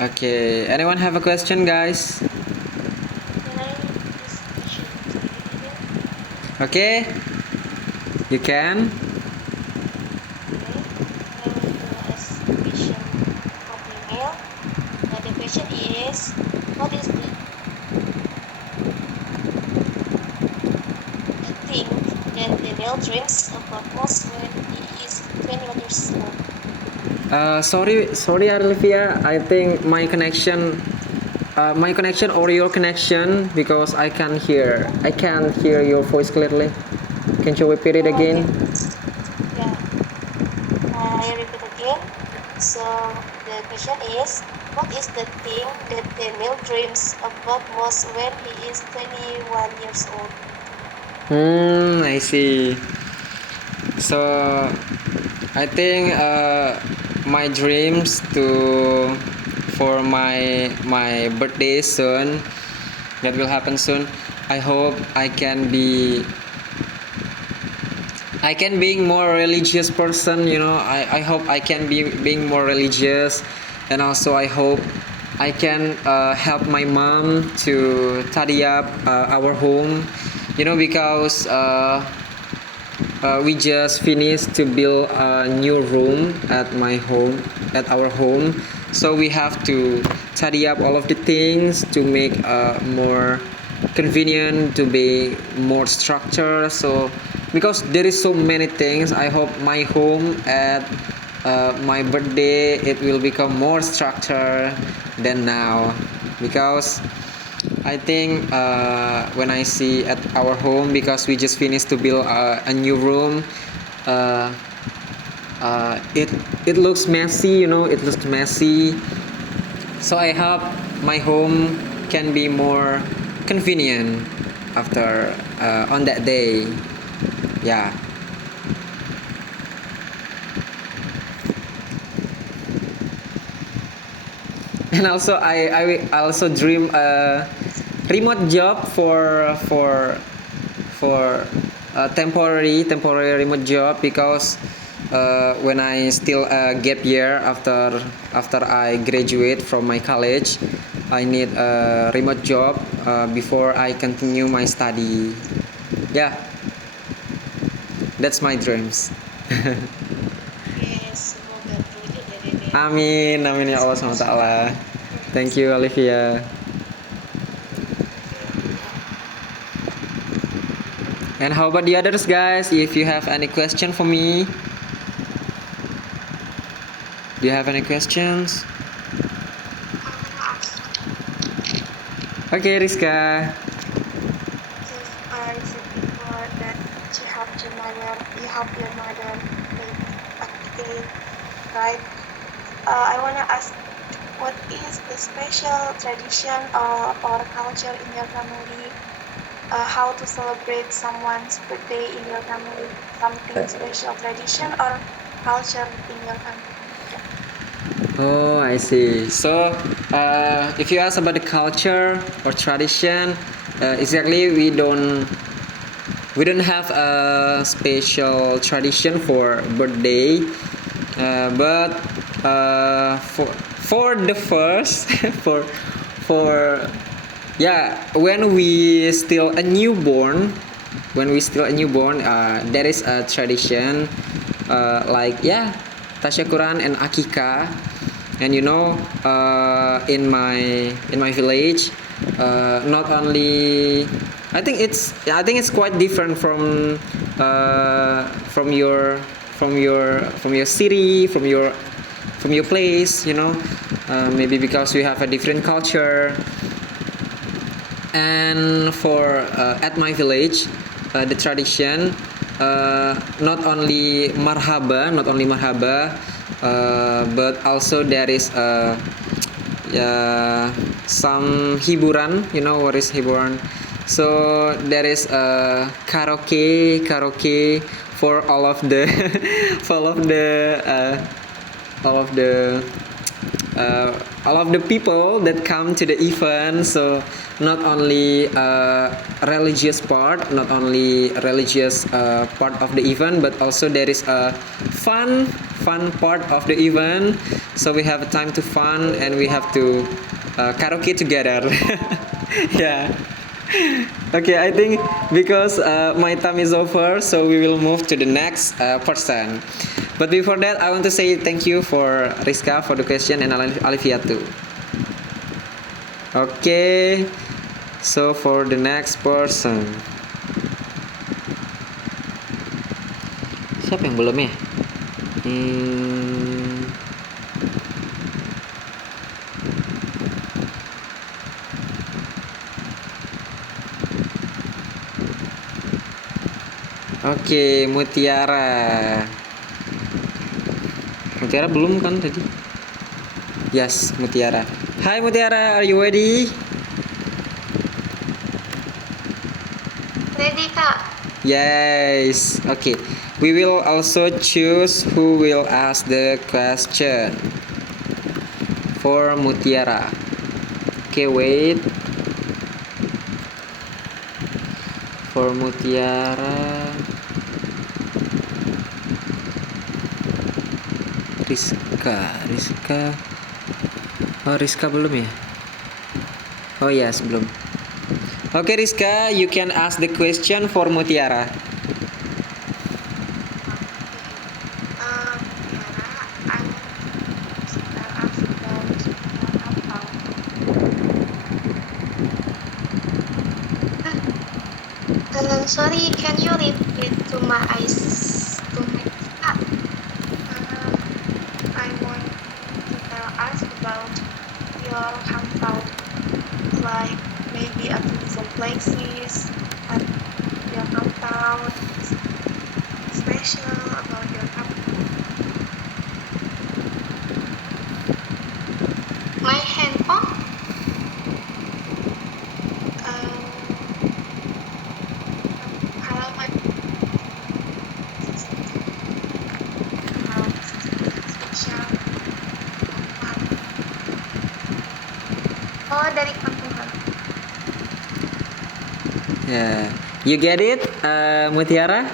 Okay, anyone have a question, guys? Can I use question to email? Okay, you can. Okay. I want to ask question from email. The question is, what is the thing that Daniel dreams about most when he is 21 years old? Sorry, Olivia. I think my connection or your connection, because I can't hear your voice clearly. Can you repeat it Oh, again? okay. Yeah. I repeat again. So the question is, what is the thing that Daniel dreams about most when he is 21 years old? I see. So I think my dreams to for my birthday soon, that will happen soon. I hope I can being more religious person. I hope I can be being more religious, and also I hope I can help my mom to tidy up our home. Because we just finished to build a new room at our home. So we have to tidy up all of the things to make more convenient, to be more structured. So because there is so many things, I hope my home at my birthday it will become more structured than now. Because I think when I see at our home, because we just finished to build a new room, uh, it looks messy. It looks messy. So I hope my home can be more convenient after on that day. Yeah. And also I also dream a remote job for a temporary remote job, because when I still a gap year after I graduate from my college, I need a remote job before I continue my study. Yeah, that's my dreams. Yes, semoga terwujud ya Dede. Amin, amin ya Allah SWT. Thank you, Olivia. And how about the others, guys? If you have any question for me, do you have any questions? Okay, Rizka. Since I said before that you help your mother make a cake, right? I wanna ask, what is the special tradition or culture in your family? How to celebrate someone's birthday in your family? Something special tradition or culture in your family? Oh, I see. So, if you ask about the culture or tradition, exactly we don't have a special tradition for birthday, but for the first for yeah, when we still a newborn, there is a tradition like, yeah, tasyakuran and akika. And in my village, not only I think it's quite different from your city, from your place. Maybe because we have a different culture. And for at my village, the tradition, not only marhaba, but also there is some hiburan. You know what is hiburan? So there is a karaoke for all of the for all of the people that come to the event. So not only religious part of the event, but also there is a fun fun part of the event. So we have time to fun and we have to karaoke together. Yeah. Okay, I think because my time is over, so we will move to the next person. But before that, I want to say thank you for Rizka for the question and Alivia too. Okay, so for the next person, siapa yang belum ya? Oke, Mutiara. Mutiara belum kan tadi? Yes, Mutiara. Hi Mutiara, are you ready? Ready, Kak? Yes. Okay. We will also choose who will ask the question for Mutiara. Okay, wait. For Mutiara. Rizka. Oh, Rizka belum ya? Oh yes, belum. Okay, Rizka, you can ask the question for Mutiara. Sorry, can you repeat to my eyes I want to ask about your hometown, like maybe a tourism places at your hometown, special about your hometown. My handphone? Halaman spesial. Oh, dari kampung halaman. Yeah, you get it, Mutiara,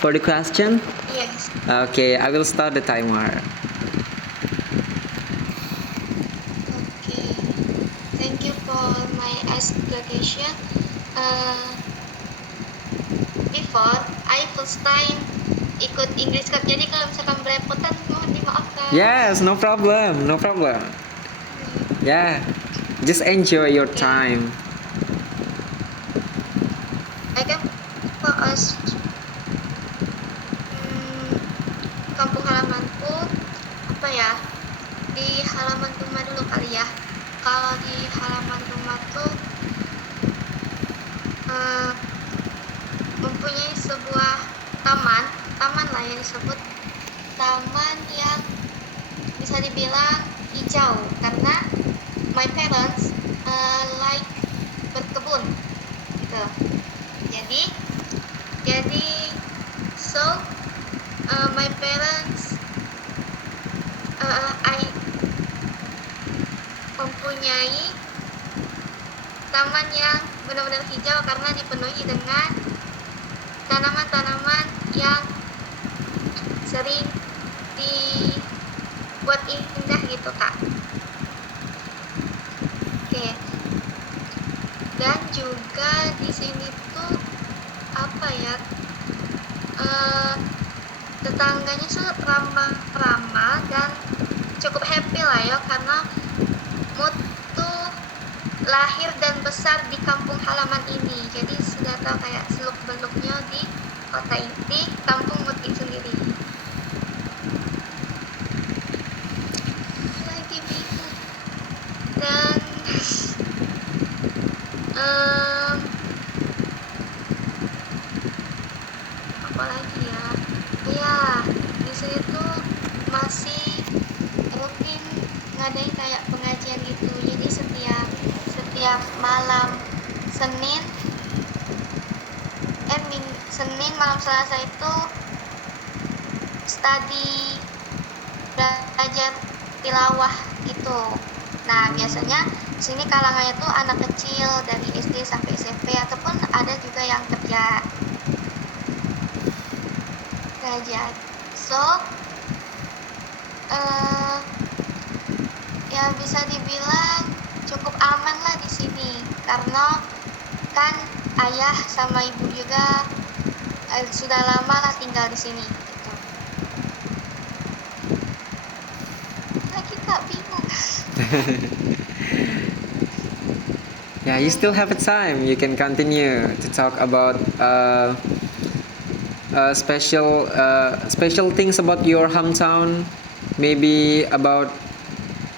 for the question? Yes. Okay, I will start the timer. Okay. Thank you for my explanation. Before I first time ikut English Cup, jadi kalau misalkan belepotan mohon dimaafkan. Yes, no problem, no problem. Yeah, just enjoy your time. I can us kampung halamanku apa ya, di halaman rumah dulu kali ya. Kalau di halaman rumah tuh mempunyai sebuah taman lah yang disebut taman yang bisa dibilang hijau karena my parents like berkebun gitu. Jadi so my parents I mempunyai taman yang benar-benar hijau karena dipenuhi dengan tanaman-tanaman yang sering dibuat indah gitu, Kak. Oke. Dan juga di sini tuh apa ya, tetangganya tuh ramah-ramah dan cukup happy lah ya, karena mood tuh lahir dan besar di kampung halaman ini. Jadi sudah tahu kayak seluk-beluknya di kota ini, di kampung Mut itu sendiri. Lagi bingung. Dan apa lagi ya? Ya, di sini tuh masih rutin ngadain kayak pengajian gitu. Jadi setiap malam Senin malam Selasa itu belajar tilawah gitu. Nah, biasanya sini kalangannya tuh anak kecil dari SD sampai SMP ataupun ada juga yang kerja. So eh ya bisa dibilang cukup aman lah di sini karena kan ayah sama ibu juga sudah lama lah tinggal di sini gitu. Lagi Kak bingung. Yeah, you still have a time. You can continue to talk about special things about your hometown, maybe about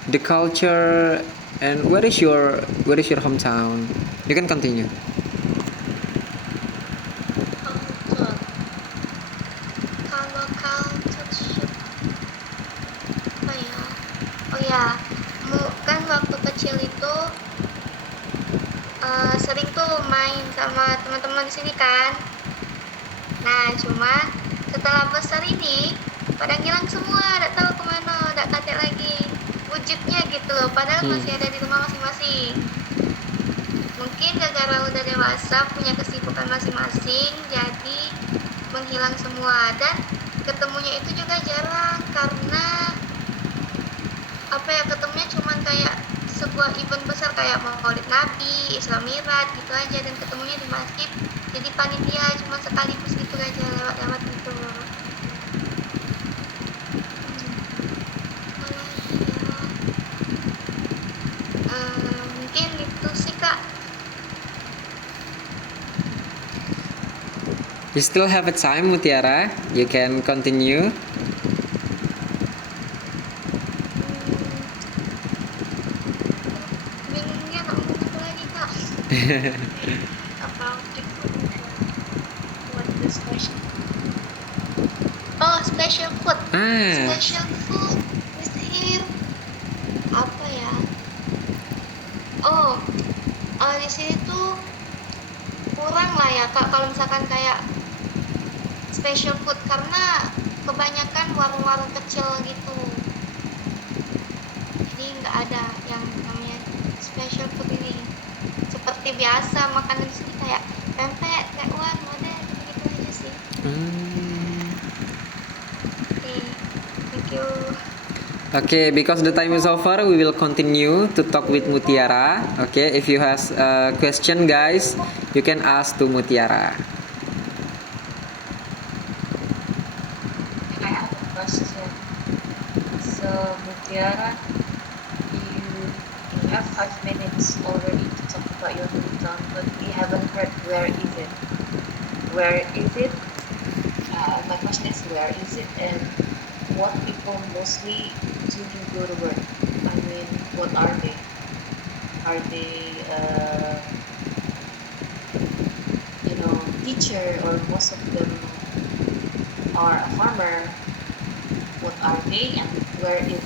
the culture and where is your hometown. You can continue. Culture. Kalau culture shock apa ya? Oh ya, kan waktu kecil itu sering tuh main sama teman-teman di sini kan. Nah, cuma setelah besar ini pada ngilang semua, tidak tahu kemana, tidak katek lagi wujudnya gitu loh. Padahal masih ada di rumah masing-masing. Mungkin gara-gara udah dewasa, punya kesibukan masing-masing, jadi menghilang semua. Dan ketemunya itu juga jarang karena apa ya, ketemunya cuman kayak sebuah event besar kayak Maulid Nabi, Isra Miraj gitu aja, dan ketemunya di masjid jadi panitia cuma sekaligus gitu aja, lewat-lewat gitu. Mungkin itu sih Kak. You still have a time, Mutiara. You can continue. Bingungnya tak ngomong apa lagi Kak. About the food. What the special? Oh, special food. Special food is here. Apa ya? Oh, di sini tuh kurang lah ya Kak kalau misalkan kayak special food karena kebanyakan warung-warung kecil gitu. Jadi nggak ada yang namanya special food ini. Seperti biasa makanan di sini kayak pempek, tekwan, model gitu aja sih. Oke, thank you. Okay, because the time is over, we will continue to talk with Mutiara. Okay, if you have a question, guys, you can ask to Mutiara. I have a question. So, Mutiara, you have 5 minutes already to talk about your hometown, but we haven't heard where is it. Where is it? My question is where is it, and what people mostly do you go to work? I mean, what are they? Are they, teacher, or most of them are a farmer? What are they, and where is it?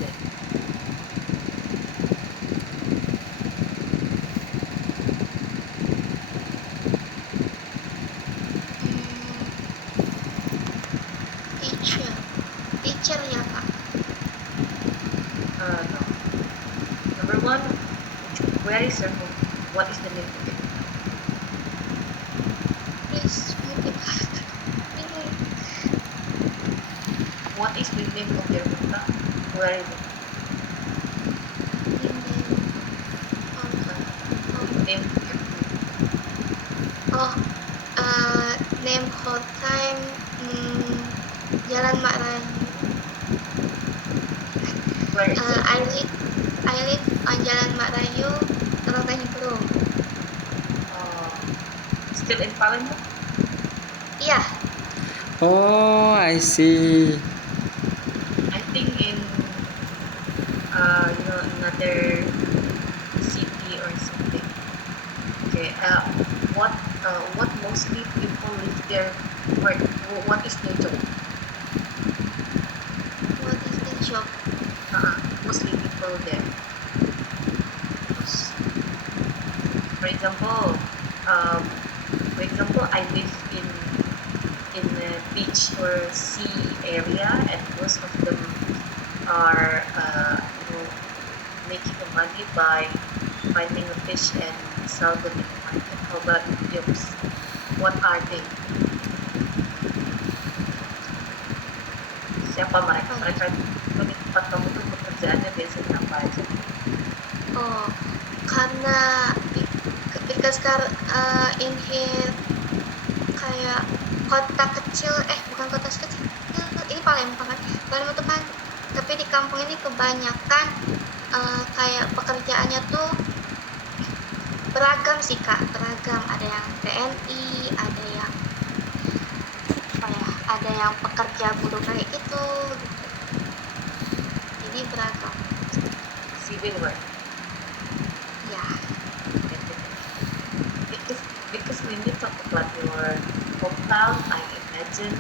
Teacher ya Kak. No. Number one, where is your home? What is the name of it? Please, What is the name of your hometown? Where is it? Name of your home. Name hot time Jalan Mak Rayu. Where is it? I live on Jalan Mak Rayu, Tanjung Priok. Still in Palembang? Iya. Oh, I see. I think in another city or something. Okay. What mostly people live there? What is their job? What is the job? Mostly people there. For example, I live in a beach or sea area, and most of them are making money by finding a fish and sell them in the market. How about yours? What are they? Siapa mereka? Mereka tempat kamu tuh pekerjaannya biasanya apa aja? Oh, karena because in here kayak kota kecil, bukan kota kecil, ini Palembang kan, Palembang tuh kan, tapi di kampung ini kebanyakan kayak pekerjaannya tuh beragam sih Kak, beragam. Ada yang TNI, ada yang apa ya, ada yang pekerja buruh kayak gitu. Jadi beragam. Civil work. Ya, Because when you talk about your hometown, I imagine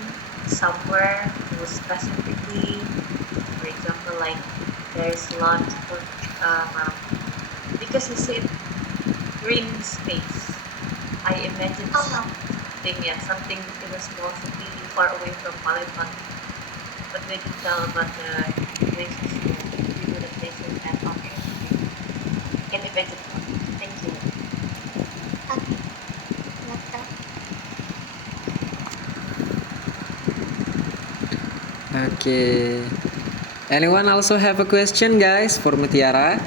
somewhere more specifically, for example, like there's a lot of because you said green space. I imagine Oh. something in a small city far away from Palembang. But when you tell about the places you know the places that okay, I can imagine. Thank you. silakan. Okay. Anyone also have a question, guys, for Mutiara?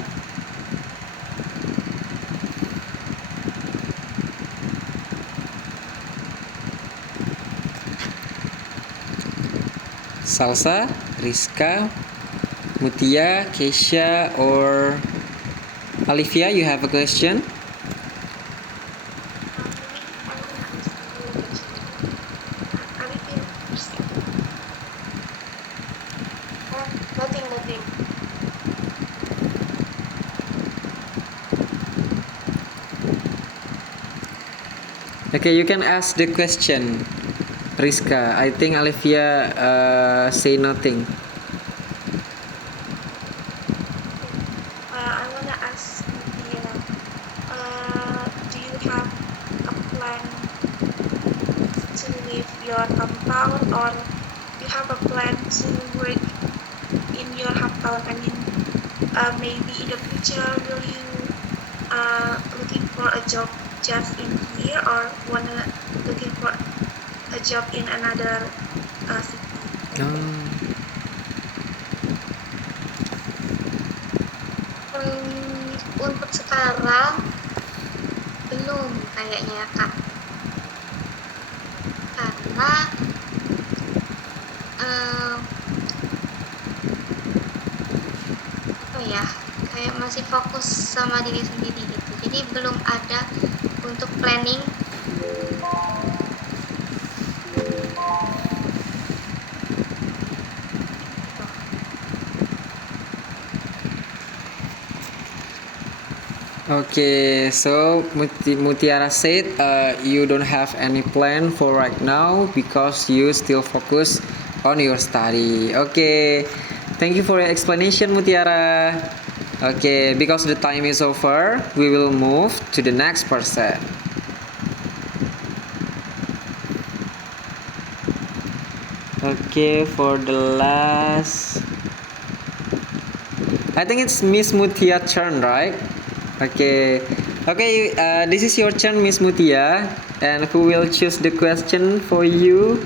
Salsa, Rizka, Mutia, Keisha, or Olivia, you have a question? Nothing. Okay, you can ask the question, Rizka. I think Olivia say nothing. I wanna ask you, do you have a plan to leave your hometown, or you have a plan to work in your hometown? I mean, maybe in the future, will you looking for a job just in here, or wanna looking for a job in another city? Untuk sekarang belum kayaknya ya Kak, karena apa ya, kayak masih fokus sama diri sendiri gitu, jadi belum ada untuk planning. Okay, so Mutiara said you don't have any plan for right now because you still focus on your study. Okay, thank you for your explanation, Mutiara. Okay, because the time is over, we will move to the next person. Okay, for the last, I think it's Miss Mutia turn, right? Okay, this is your turn, Miss Mutia, and who will choose the question for you?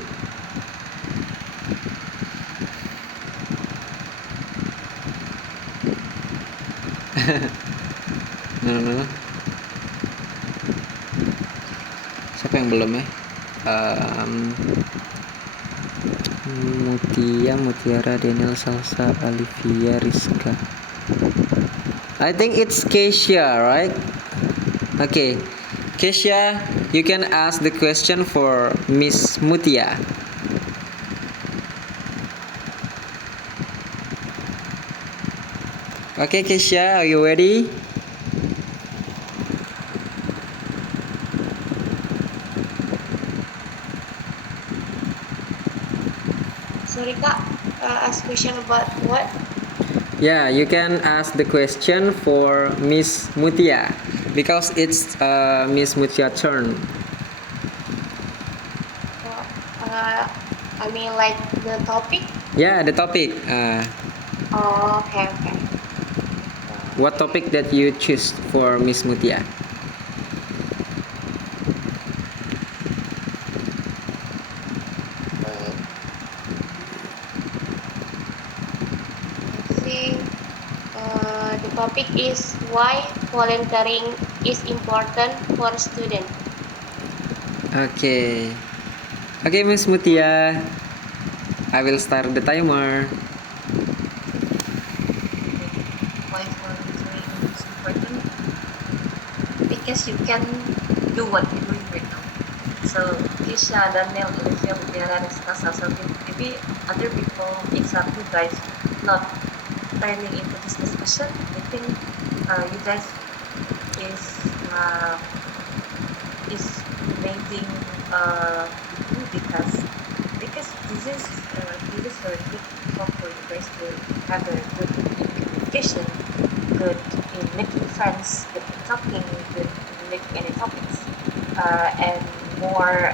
No. Siapa yang belum ya? Mutia, Mutiara, Daniel, Salsa, Olivia, Rizka. I think it's Keisha, right? Okay, Keisha, you can ask the question for Miss Mutia. Okay, Keisha, are you ready? Sorry Kak, ask question about what? Yeah, you can ask the question for Miss Mutia because it's Miss Mutia turn. I mean like the topic? Yeah, the topic. Oh, okay. What topic that you choose for Miss Mutia? topic is why volunteering is important for students. Okay. Okay, Miss Mutia. I will start the timer. Why volunteering is important? Because you can do what you're doing right now. So Kisha, Daniel, Olivia, Mutiara, Resta, Sasatin, maybe other people, except you guys, not turning into this discussion. I think you guys is uh, is making because this is a good talk for you guys to have a good communication, good in making friends, good in talking, good in making any topics, and more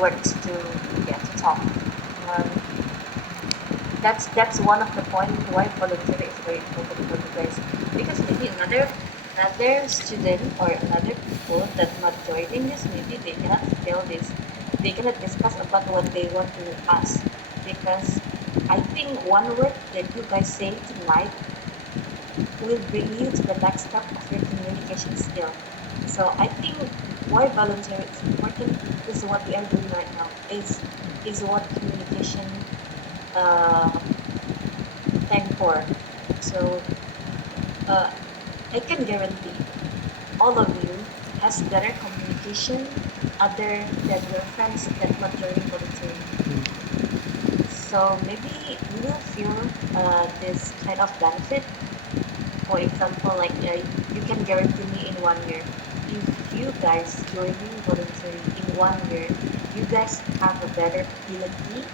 words to talk. Um, that's one of the points why volunteering is very important for you guys, because maybe another student or another people that not joining this, maybe they cannot tell this, they cannot discuss about what they want to ask, because I think one word that you guys say tonight will bring you to the next step of your communication skill. So I think why volunteering is important is what we are doing right now, is what communication uh, time for. So uh, I can guarantee all of you has better communication other than your friends that not joining volunteering. So maybe you will feel this kind of benefit. For example, like you can guarantee me in 1 year, if you guys joining volunteering in 1 year, you guys have a better ability,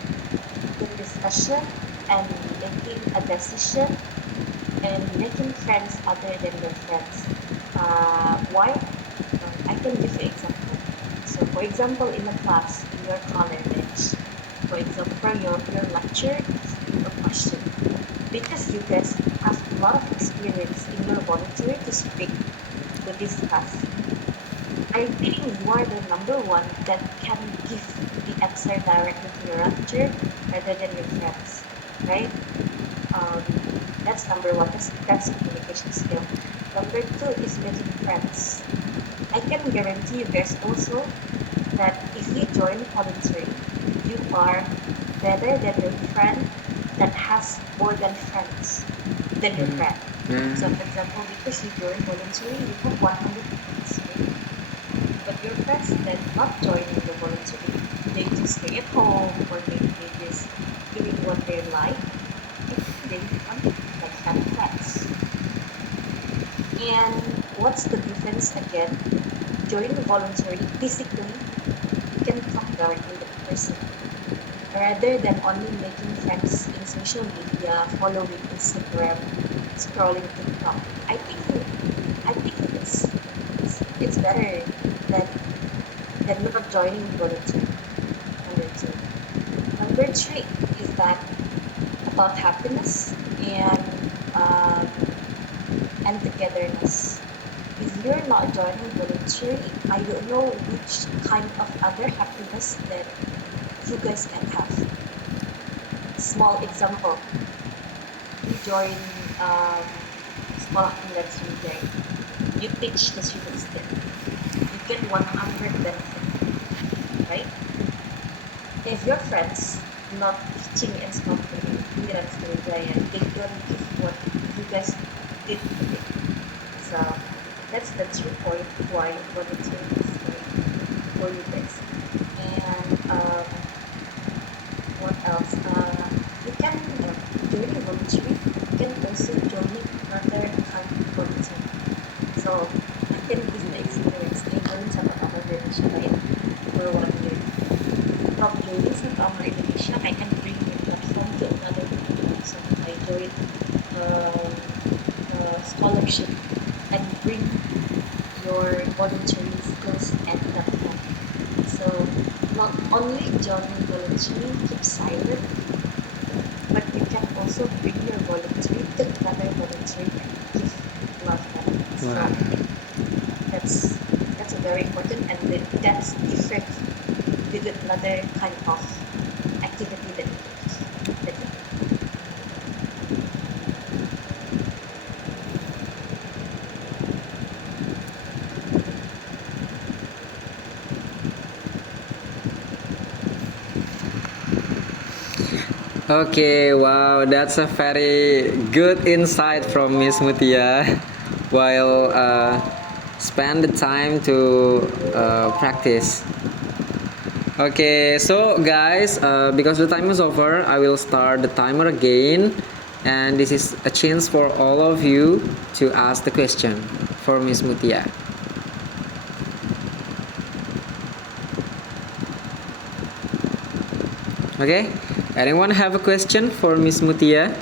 good discussion, and making a decision and making friends other than your friends. Why? I can give you example. So, for example, in a class, in your college, for example, your lecture gives you a question. Because you guys have a lot of experience in your voluntary to speak, to discuss, I think you are the number one that can give the answer directly to your lecture rather than your friends, right? Um, that's number one. That's communication skill. Number two is making friends. I can guarantee you guys also that if you join voluntary, you are better than your friend that has more than friends than your friend. So, for example, because you join voluntary, you have 100 friends, right? But your friends that not joining the voluntary, they just stay at home or maybe they just doing what they like. I think they become like fat friends. And what's the difference again? Joining the voluntary, physically, you can talk directly with the person rather than only making friends in social media, following Instagram, scrolling TikTok. I think it's better than not joining voluntary. Number two. Number three is that about happiness um, and togetherness. If you're not joining voluntary, I don't know which kind of other happiness that you guys can have. Small example, you join um, Sekolah Pilihan Sriwijaya. You teach the students there. You get 100 benefit, right? If your friends not teaching in Sekolah Pilihan Sriwijaya, they don't give what you guys did today. So that's the true point why volunteering is very for you guys. And what else? You can join a voluntary. You can also join another kind of voluntary. So I can give the experience. I joined Sabah Kamar Indonesia right for 1 year. From joining Sabah Kamar Indonesia, I can bring the platform to another people. So I joined scholarship and bring your voluntary skills and platform. So not only joining voluntary keep silent, but you can also bring your voluntary to another voluntary and give love benefits. So I think that's a very important, and that's different with another kind of activity that you do. Okay, wow, that's a very good insight from Miss Mutia. While spend the time to practice. Okay, so guys, because the time is over, I will start the timer again, and this is a chance for all of you to ask the question for Miss Mutia. Okay, anyone have a question for Miss Mutia?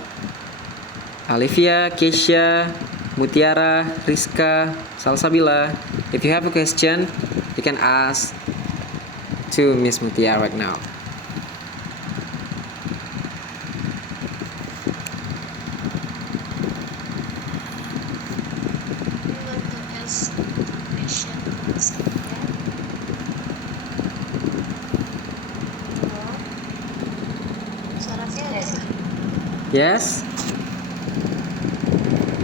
Alivia, Keisha, Mutiara, Rizka, Salsabila. If you have a question, you can ask to Miss Mutia right now. You want to ask question to Miss Mutia? Suaranya ada Yes. Yes?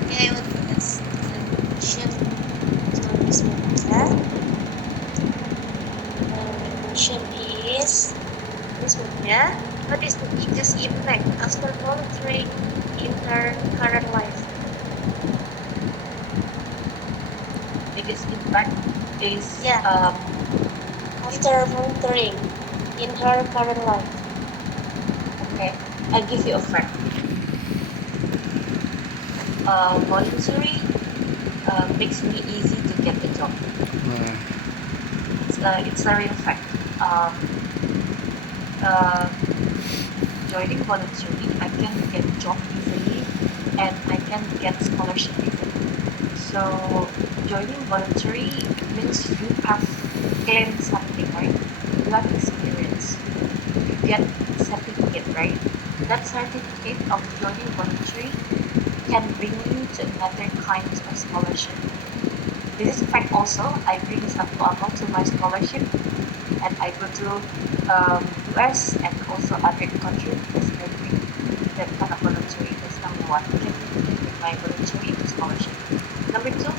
Okay, I want to ask the question to Miss Mutia. The question is, Miss Mutia, what is the biggest impact after volunteering in her current life? Biggest impact is Yeah. After volunteering in her current life. okay. I give you a fact. Voluntary makes me easy to get the job. It's a real fact. Joining voluntary, I can get job easily and I can get scholarship easily. So joining voluntary means you have claimed something, right? You have experience. You get certificate, right? That certificate of joining voluntary can bring you to another kind of scholarship. This is a fact also. I bring satu amal to my scholarship and I go to US and also other countries because I bring that kind of voluntary. That's number one. I can bring my voluntary scholarship. Number two,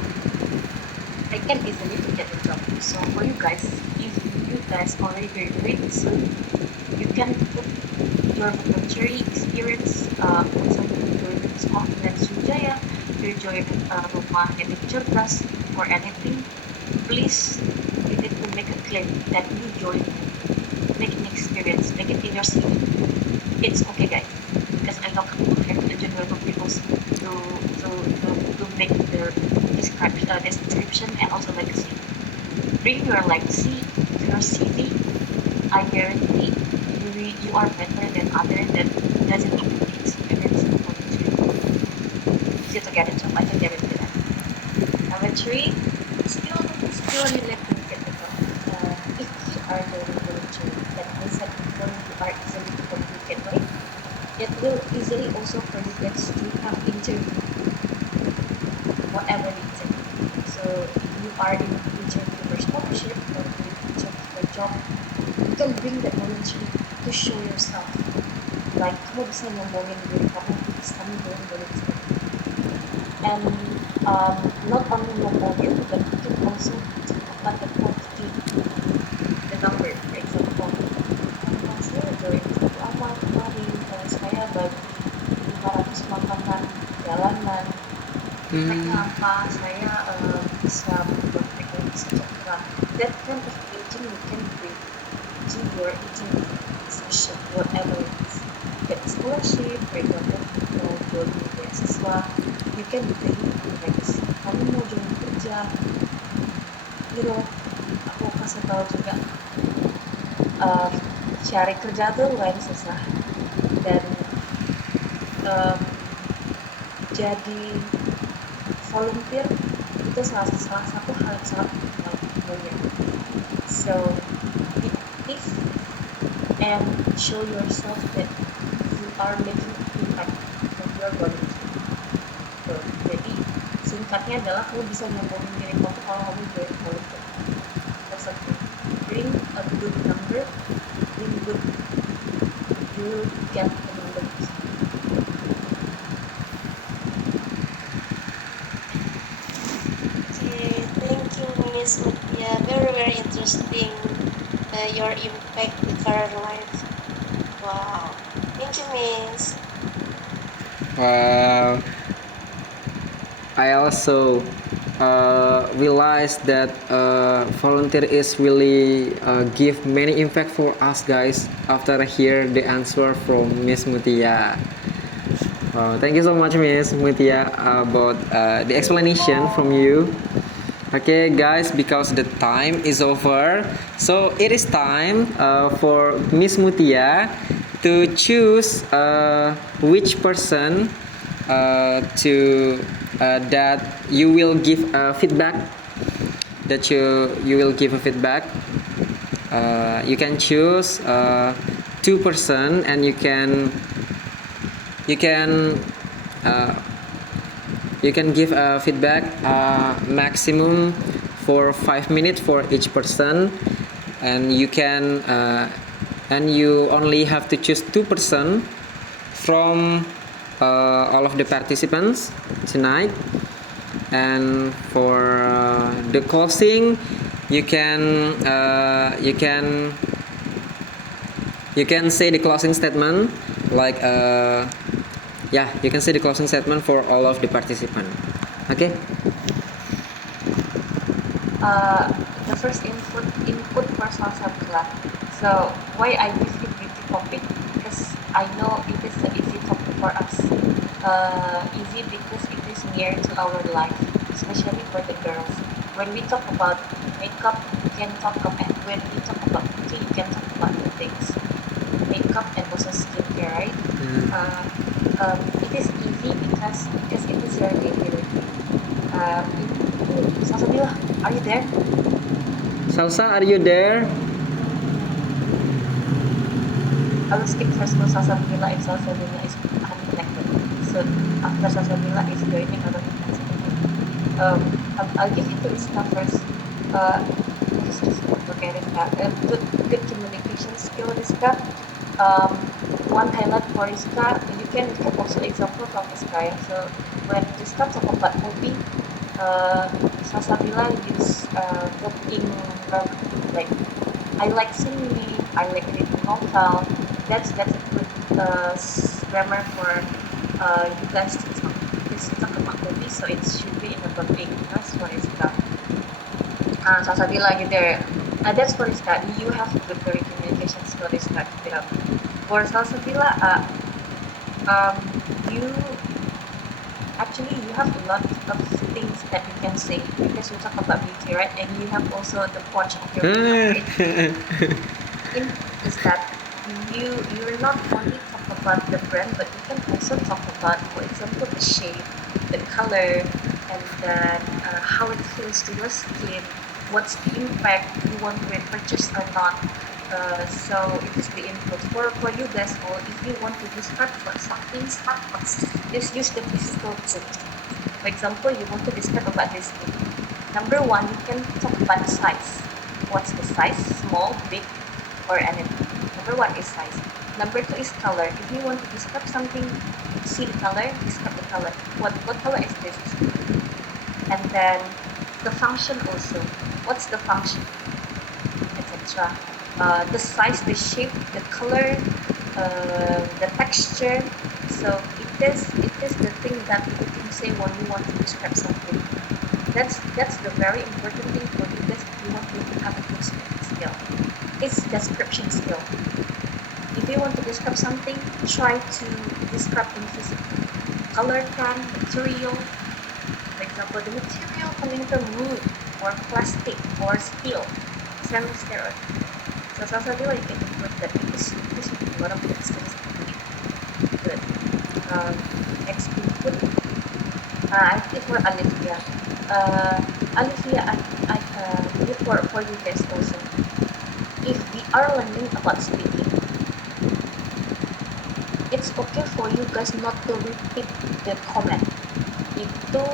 I can easily to get a job. So for you guys, if you guys already graduate soon, you can put your voluntary experience, for example, you join sekolah dan Sujaya, you join rumah Nenek Cerdas or anything, please, you need to make a claim that you join, make an experience, make it in your CV. It's okay, guys, because I know the general people to make the description and also legacy. Bring your legacy to your CV. I guarantee you are better than others that doesn't even the experience in voluntary. Easy to get a job. I can guarantee that. Number three, still related to get the job. If you are doing voluntary, that I said before, you are easily to communicate, right? It will easily also for you guys to have interview, whatever the interview. So if you are in interview for scholarship or in interview for job, you can bring that voluntary to show yourself. Like kamu bisa ngomongin diri kamu, kamu doing voluntary. And not only ngomongin, but you can also talk about the quantity, the number. For example, saya join satu amal kemarin, dan saya bagi 500 makanan jalanan. Efeknya apa? Saya bisa membuat mereka sejahtera. That kind of aging you can bring to your aging session, whatever it is. Get scholarship, for example, mau join beasiswa, you can bring legacy. Kamu mau join kerja, aku kasih tahu juga, cari kerja tuh lumayan susah dan jadi volunteer itu salah satu hal yang sangat mulia. So be active and show yourself that you are making impact when you are volunteer. So, jadi singkatnya adalah kamu bisa ngomongin diri kamu kalau kamu join volunteer. That's okay. Bring a good number, bring good, you will get the numbers. Okay, thank you, Miss Mutia. Very interesting. Your impact in current life. Wow. Thank Thank you, Miss. Wow. I also realized that volunteer is really give many impact for us guys after I hear the answer from Miss Mutia. Wow, thank you so much Miss Mutia about the explanation from you. Okay guys, because the time is over, so it is time for Miss Mutia to choose which person to that you will give feedback, that you will give a feedback. You can choose two person, and you can uh, you can give a feedback maximum for 5 minutes for each person, and you only have to choose two person from all of the participants tonight. And for the closing, you can say the closing statement, like yeah, you can say the closing statement for all of the participants. Okay. The first input for Salsabila. So why I give you beauty topic? Because I know it is an easy topic for us. Easy because it is near to our life, especially for the girls. When we talk about makeup, we can talk about, and when we talk about beauty, you can talk about the things, makeup and also skincare, right? It is easy because it is your daily routine. Salsabila, are you there? Salsa, are you there? I will skip first for Salsabila if Salsabila is unconnected. So after Salsabila is joining, I will I'll give it to Rizka first. Okay, Rizka. Good communication skill, Rizka. One highlight for Rizka, you can also example from Rizka. Yeah? So when Rizka talk about movie, Salsabila use talking verb like I like singing, I like reading novel. That's a good grammar for you guys to talk. This talk about movie, so it should be in a topic. That's for Rizka. Salsabila, you there? That's for Rizka. You have good communication skill, Rizka. Keep it up. For Salsabila, you actually you have a lot of things that you can say because you talk about beauty, right? And you have also the punch of your makeup, right? In is that you're not only talk about the brand, but you can also talk about, for example, the shape, the color, and then how it feels to your skin. What's the impact you want to repurchase or not? So it is the input for you guys all. If you want to describe what something, just use the physical truth. For example, you want to describe about this thing. Number one, you can talk about size. What's the size? Small, big, or anything. Number one is size. Number two is color. If you want to describe something, see the color, describe the color. What color is this? And then the function also. What's the function? Etc. The size, the shape, the color, the texture. So it is the thing that you can say when you want to describe something. That's the very important thing for you guys if you want to have a good speaking skill. It's description skill. If you want to describe something, try to describe in physical. Color can, material. For example, the material coming from wood or plastic or steel, semi-steroid. So Salsabila, you can improve that because this is a lot of good skills. Good. Next input. I think for Alivia. Alivia, for you guys also. If we are learning about speaking, it's okay for you guys not to repeat the comment. Itu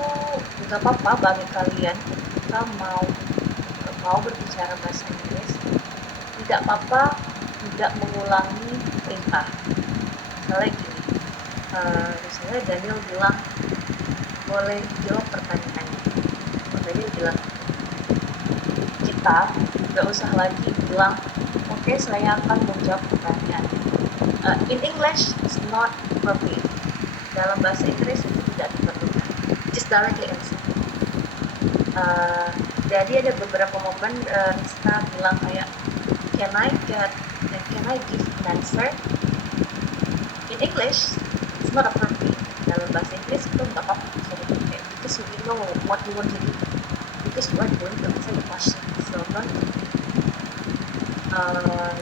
nggak apa-apa bagi kalian ketika mau berbicara bahasa Inggris, tidak apa-apa tidak mengulangi perintah. Misalnya gini, misalnya Daniel bilang boleh jawab pertanyaannya. Daniel bilang kita nggak usah lagi bilang oke, saya akan menjawab pertanyaan. In English it's not appropriate. Dalam bahasa Inggris itu tidak diperlukan. Just directly answer. Jadi ada beberapa momen Nista bilang kayak can I give an answer in English. It's not appropriate. Dalam bahasa Inggris itu nggak apa-apa bisa dipakai because we know what you want to do, because we are going to answer the question. So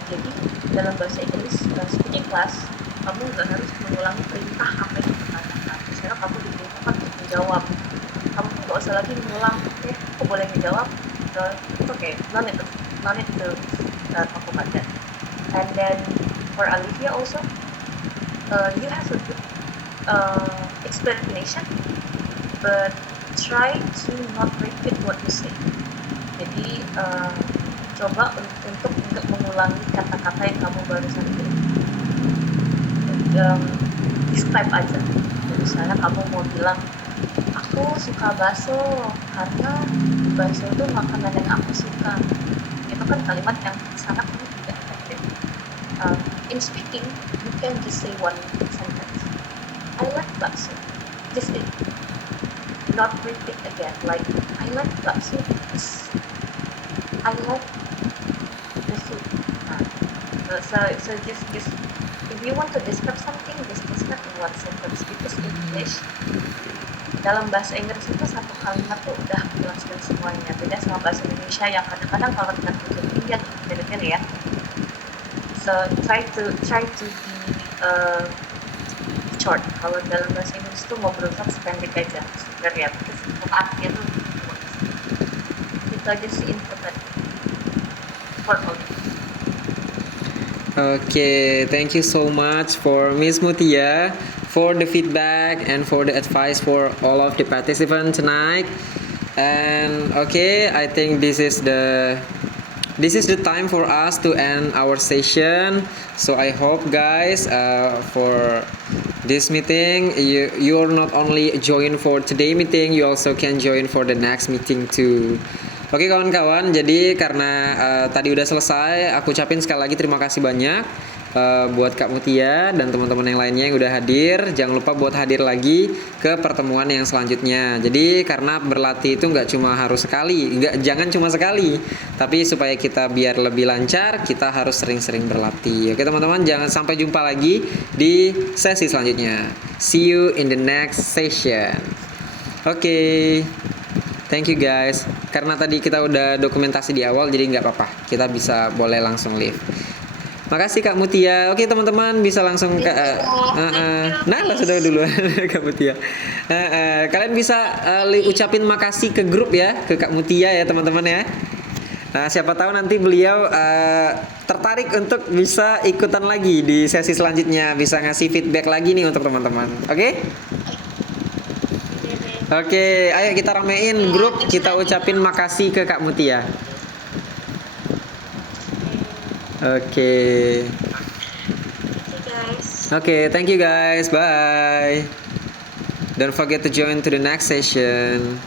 jadi dalam bahasa Inggris speaking class kamu nggak harus mengulangi perintah apa yang dikatakan. Misalnya kamu diperintahkan untuk menjawab, kamu tuh nggak usah lagi mengulang. Aku boleh menjawab. Okay, no need to talk about that. And then for Olivia also, you have a good explanation, but try to not repeat what you say. Jadi coba untuk nggak mengulangi kata-kata yang kamu barusan bilang. Describe aja. Misalnya kamu mau bilang, aku suka bakso karena bakso itu makanan yang aku suka. Itu kan kalimat yang sangat tidak efektif. In speaking, you can just say one sentence. I like bakso. Just it. Not repeat again. Like, I like bakso because I like the food. So just if you want to describe something, just describe in one sentence. Because in English, dalam bahasa Inggris itu satu kalimat tuh udah menjelaskan semuanya. Beda sama bahasa Indonesia yang kadang-kadang kalau kita tunjukin dia beda-beda ya. So try to be short. Kalau dalam bahasa Inggris tuh mau berusaha sependek aja sebenarnya. Terus artinya tuh itu aja sih input tadi for all. Okay, thank you so much for Miss Mutia for the feedback and for the advice for all of the participants tonight. And okay, I think this is the time for us to end our session. So I hope guys for this meeting you are not only join for today meeting, you also can join for the next meeting too. Oke kawan-kawan, jadi karena tadi udah selesai, aku ucapin sekali lagi terima kasih banyak buat Kak Mutia dan teman-teman yang lainnya yang udah hadir. Jangan lupa buat hadir lagi ke pertemuan yang selanjutnya. Jadi karena berlatih itu nggak cuma harus sekali, jangan cuma sekali, tapi supaya kita biar lebih lancar, kita harus sering-sering berlatih. Oke teman-teman, jangan sampai jumpa lagi di sesi selanjutnya. See you in the next session. Oke. Thank you guys. Karena tadi kita udah dokumentasi di awal, jadi nggak apa-apa. Kita bisa boleh langsung leave. Makasih Kak Mutia. Oke teman-teman bisa langsung ke. Nah lah sudah duluan Kak Mutia. Kalian bisa ucapin makasih ke grup ya, ke Kak Mutia ya teman-teman ya. Nah siapa tahu nanti beliau tertarik untuk bisa ikutan lagi di sesi selanjutnya, bisa ngasih feedback lagi nih untuk teman-teman. Oke? Oke, ayo kita ramein grup, kita ucapin makasih ke Kak Mutia. Oke. Oke, thank you guys. Bye. Don't forget to join to the next session.